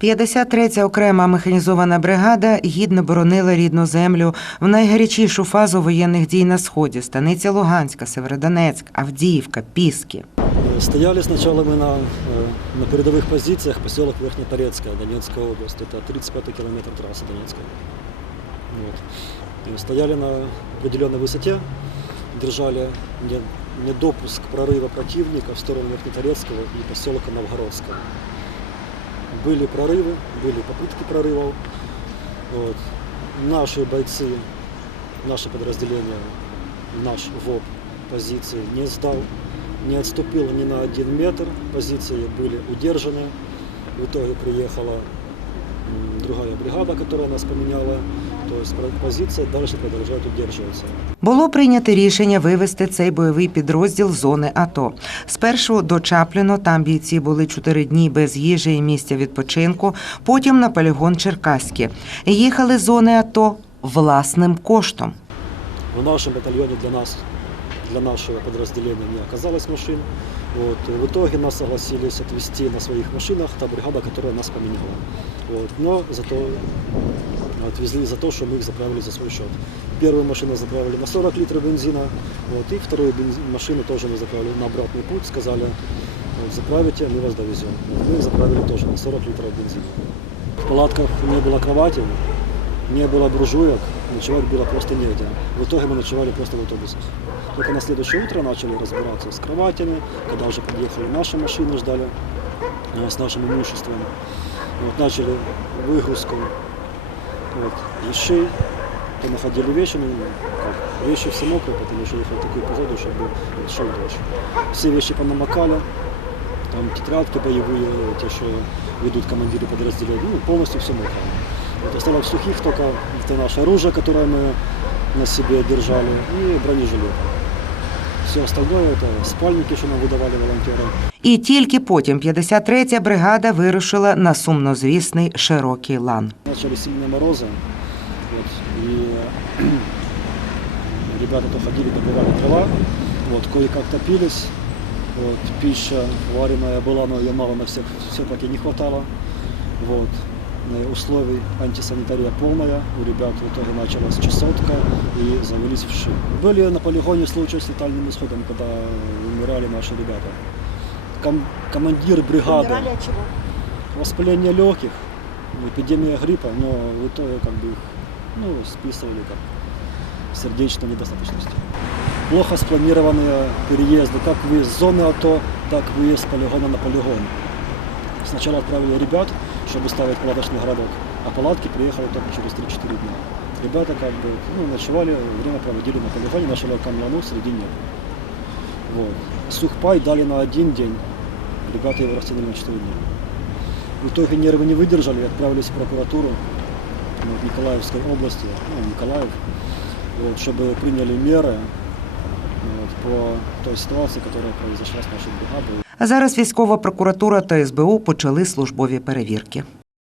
53-я окрема механізована бригада гідно боронила рідну землю в найгарячішу фазу воєнних дій на сході: станиця Луганська, Северодонецьк, Авдіївка, Піски. Э, Стояли сначала мы на, э, на передовых позициях, поселок Верхнеторецкая, Донецкая область. Это 35 километр трассы Донецкой. Вот. И стояли на определенной высоте, держали не- недопуск прорыва противника в сторону Верхнеторецкого и поселка Новгородского. Были прорывы, были попытки прорывов. Вот. Наши бойцы, наше подразделение, наш ВОП позиции не сдал, не отступил ни на один метр, позиции были удержаны. В итоге приехала другая бригада, которая нас поменяла. То есть про- позиция дальше продолжает. Було прийнято рішення вивести цей бойовий підрозділ з зони АТО. Спершу до Чапліно, там бійці були чотири дні без їжі і місця відпочинку. Потім на полігон Черкаське. Їхали з зони АТО власним коштом. В нашем батальоне для нас, для нашего подразделения не оказалось машин. Вот. И в итоге нас согласились отвезти на своих машинах та бригада, которая нас поменяла. Вот. Но зато отвезли за то, что мы их заправили за свой счет. Первую машину заправили на 40 литров бензина, вот, и вторую бенз- машину тоже мы заправили на обратный путь, сказали, вот, заправите, мы вас довезем. Вот, мы их заправили тоже на 40 литров бензина. В палатках не было кровати, не было буржуек, ночевать было просто негде. В итоге мы ночевали просто в автобусах. Только на следующее утро начали разбираться с кроватями, когда уже подъехали наши машины, ждали э, с нашим имуществом. Вот, начали выгрузку вот, вещей, находили вещи, ну, как, вещи все мокрые, потому что ехали в такую погоду, что был вот, шел дождь. Все вещи понамокали, там тетрадки боевые, те, что ведут командиры подразделений, ну, полностью все мокрое. Вот осталось в сухих только это наше оружие, которое мы на себе держали, и бронежилет. Все остальное это спальники, что нам выдавали волонтеры. І тільки потім 53-я бригада вирушила на сумнозвісний широкий лан. Начали сильные морозы, вот, и ребята то ходили, добывали дрова, вот, кое-как топились, вот, пища вареная была, но ее мало на всех все-таки не хватало, вот, э, Условий антисанитария полная, у ребят в итоге началась чесотка и завелись вши. Были на полигоне случаи с летальным исходом, когда умирали наши ребята. Ком- командир бригады Умирали от чего? воспаление легких, эпидемия гриппа, но в итоге как бы их ну, списывали как сердечной недостаточности. Плохо спланированные переезды, как выезд с зоны АТО, так выезд с полигона на полигон. Сначала отправили ребят, чтобы ставить палаточный городок, а палатки приехали только через 3-4 дня. Ребята как бы ну, ночевали, время проводили на полигоне на широком лану среди неба. Вот. Сухпай дали на один день, ребята его растянули на 4 дня. В итоге нервы не выдержали отправились в прокуратуру ну, Николаевской области, ну, Николаев, вот, чтобы приняли меры вот, по той ситуации, которая произошла с нашей бригадой. А зараз військова прокуратура та СБУ почали службові перевірки.